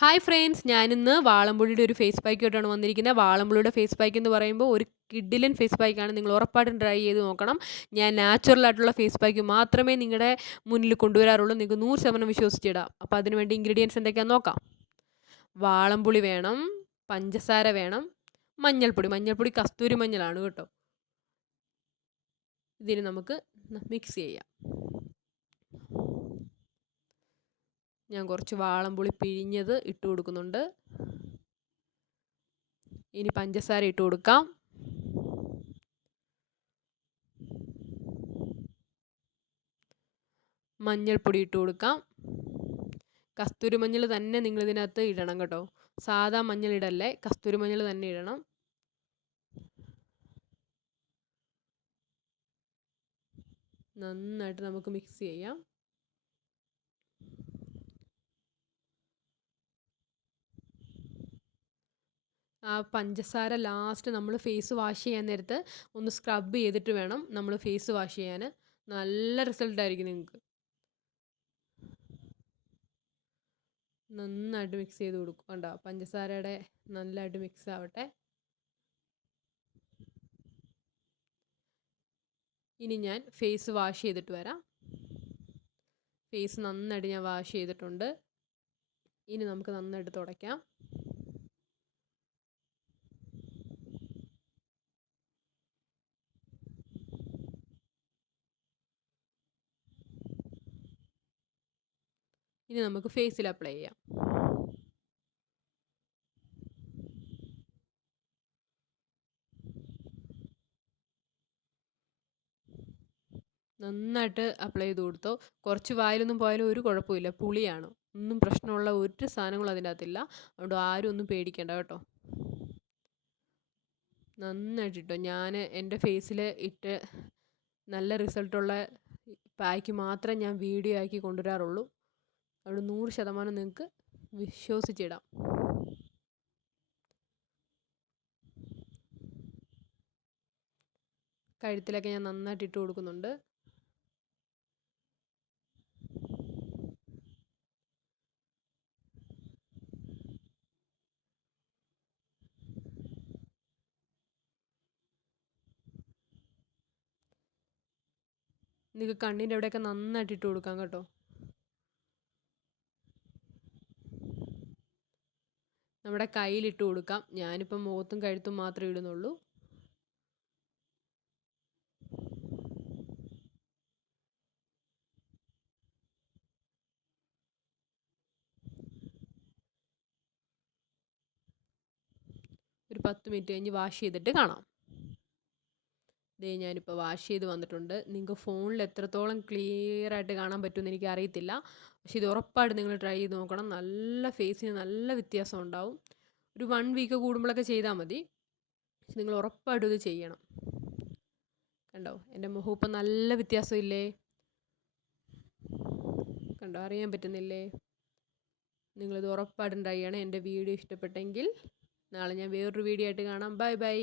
Hi friends ഞാനിന്ന് വാളംപുളിയുടെ ഒരു face പാക്കുമായിട്ടാണ് വന്നിരിക്കുന്നത് വാളംപുളിയുടെ ഫേസ് പാക്ക് എന്ന് പറയുമ്പോൾ ഒരു കിഡിലൻ ഫേസ് പാക്കാണ് നിങ്ങൾ ഉറപ്പായിട്ടും ട്രൈ ചെയ്ത് നോക്കണം. ഞാൻ നാച്ചുറൽ ആയിട്ടുള്ള ഫേസ് പാക്ക് മാത്രമേ നിങ്ങളുടെ മുന്നിൽ കൊണ്ടുവരാറുള്ളൂ. നിങ്ങൾക്ക് നൂറ് ശതമാനം വിശ്വസിച്ചിടാം. അപ്പോൾ അതിനുവേണ്ടി ഇൻഗ്രീഡിയൻസ് എന്തൊക്കെയാണെന്ന് നോക്കാം. വാളമ്പുളി വേണം പഞ്ചസാര വേണം മഞ്ഞൾപ്പൊടി. മഞ്ഞൾപ്പൊടി കസ്തൂരി മഞ്ഞളാണ് കേട്ടോ. ഇതിന് നമുക്ക് മിക്സ് ചെയ്യാം. ഞാൻ കുറച്ച് വാളംപുളി പിഴിഞ്ഞത് ഇട്ട് കൊടുക്കുന്നുണ്ട്. ഇനി പഞ്ചസാര ഇട്ട് കൊടുക്കാം. മഞ്ഞൾപ്പൊടി ഇട്ട് കൊടുക്കാം. കസ്തൂരി മഞ്ഞൾ തന്നെ നിങ്ങൾ ഇതിനകത്ത് ഇടണം കേട്ടോ. സാധാ മഞ്ഞൾ ഇടല്ലേ കസ്തൂരി മഞ്ഞൾ തന്നെ ഇടണം. നന്നായിട്ട് നമുക്ക് മിക്സ് ചെയ്യാം. പഞ്ചസാര ലാസ്റ്റ് നമ്മൾ ഫേസ് വാഷ് ചെയ്യാൻ നേരത്ത് ഒന്ന് സ്ക്രബ് ചെയ്തിട്ട് വേണം നമ്മൾ ഫേസ് വാഷ് ചെയ്യാൻ നല്ല റിസൾട്ട് ആയിരിക്കും നിങ്ങൾക്ക് നന്നായിട്ട് മിക്സ് ചെയ്ത് കൊടുക്കും. കണ്ടോ പഞ്ചസാരയുടെ നല്ലതായിട്ട് മിക്സ് ആവട്ടെ. ഇനി ഞാൻ ഫേസ് വാഷ് ചെയ്തിട്ട് വരാം. ഫേസ് നന്നായിട്ട് ഞാൻ വാഷ് ചെയ്തിട്ടുണ്ട്. ഇനി നമുക്ക് നന്നായിട്ട് തുടയ്ക്കാം. ഇനി നമുക്ക് ഫേസിൽ അപ്ലൈ ചെയ്യാം. നന്നായിട്ട് അപ്ലൈ ചെയ്ത് കൊടുത്തോ. കുറച്ച് വായിലൊന്നും പോയാലും ഒരു കുഴപ്പമില്ല. പുളിയാണ്. ഒന്നും പ്രശ്നമുള്ള ഒരു സാധനങ്ങളും അതിന്റെ അകത്തില്ല അതുകൊണ്ട് ആരും ഒന്നും പേടിക്കേണ്ട കേട്ടോ. നന്നായിട്ട് ഇട്ടോ. ഞാൻ എന്റെ ഫേസിൽ ഇട്ട് നല്ല റിസൾട്ടുള്ള പായ്ക്ക് മാത്രമേ ഞാൻ വീഡിയോ ആക്കി കൊണ്ടുവരാറുള്ളൂ. അതുകൊണ്ട് നൂറ് ശതമാനം നിങ്ങൾക്ക് വിശ്വസിച്ചിടാം. കഴുത്തിലൊക്കെ ഞാൻ നന്നായിട്ട് ഇട്ട് കൊടുക്കുന്നുണ്ട്. നിങ്ങൾക്ക് കണ്ണിന്റെ അവിടെയൊക്കെ നന്നായിട്ട് ഇട്ട് കൊടുക്കാം കേട്ടോ. നമ്മുടെ കയ്യിലിട്ട് കൊടുക്കാം. ഞാനിപ്പം മുഖത്തും കഴുത്തും മാത്രമേ ഇടുന്നുള്ളൂ. ഒരു പത്ത് മിനിറ്റ് കഴിഞ്ഞ് വാഷ് ചെയ്തിട്ട് കാണാം. ദേ ഞാനിപ്പോൾ വാഷ് ചെയ്ത് വന്നിട്ടുണ്ട്. നിങ്ങൾക്ക് ഫോണിൽ എത്രത്തോളം ക്ലിയർ ആയിട്ട് കാണാൻ പറ്റുമെന്ന് എനിക്ക് അറിയത്തില്ല. പക്ഷേ ഇത് ഉറപ്പായിട്ട് നിങ്ങൾ ട്രൈ ചെയ്ത് നോക്കണം. നല്ല ഫേസിന് നല്ല വ്യത്യാസം ഉണ്ടാവും. ഒരു വൺ വീക്ക് കൂടുമ്പോഴൊക്കെ ചെയ്താൽ മതി. പക്ഷെ നിങ്ങൾ ഉറപ്പായിട്ടും ഇത് ചെയ്യണം. കണ്ടോ? എന്റെ മുഖം ഇപ്പം നല്ല വ്യത്യാസമില്ലേ? കണ്ടോ? അറിയാൻ പറ്റുന്നില്ലേ? നിങ്ങളിത് ഉറപ്പായിട്ടും ട്രൈ ചെയ്യണം. എന്റെ വീഡിയോ ഇഷ്ടപ്പെട്ടെങ്കിൽ നാളെ ഞാൻ വേറൊരു വീഡിയോ ആയിട്ട് കാണാം. Bye bye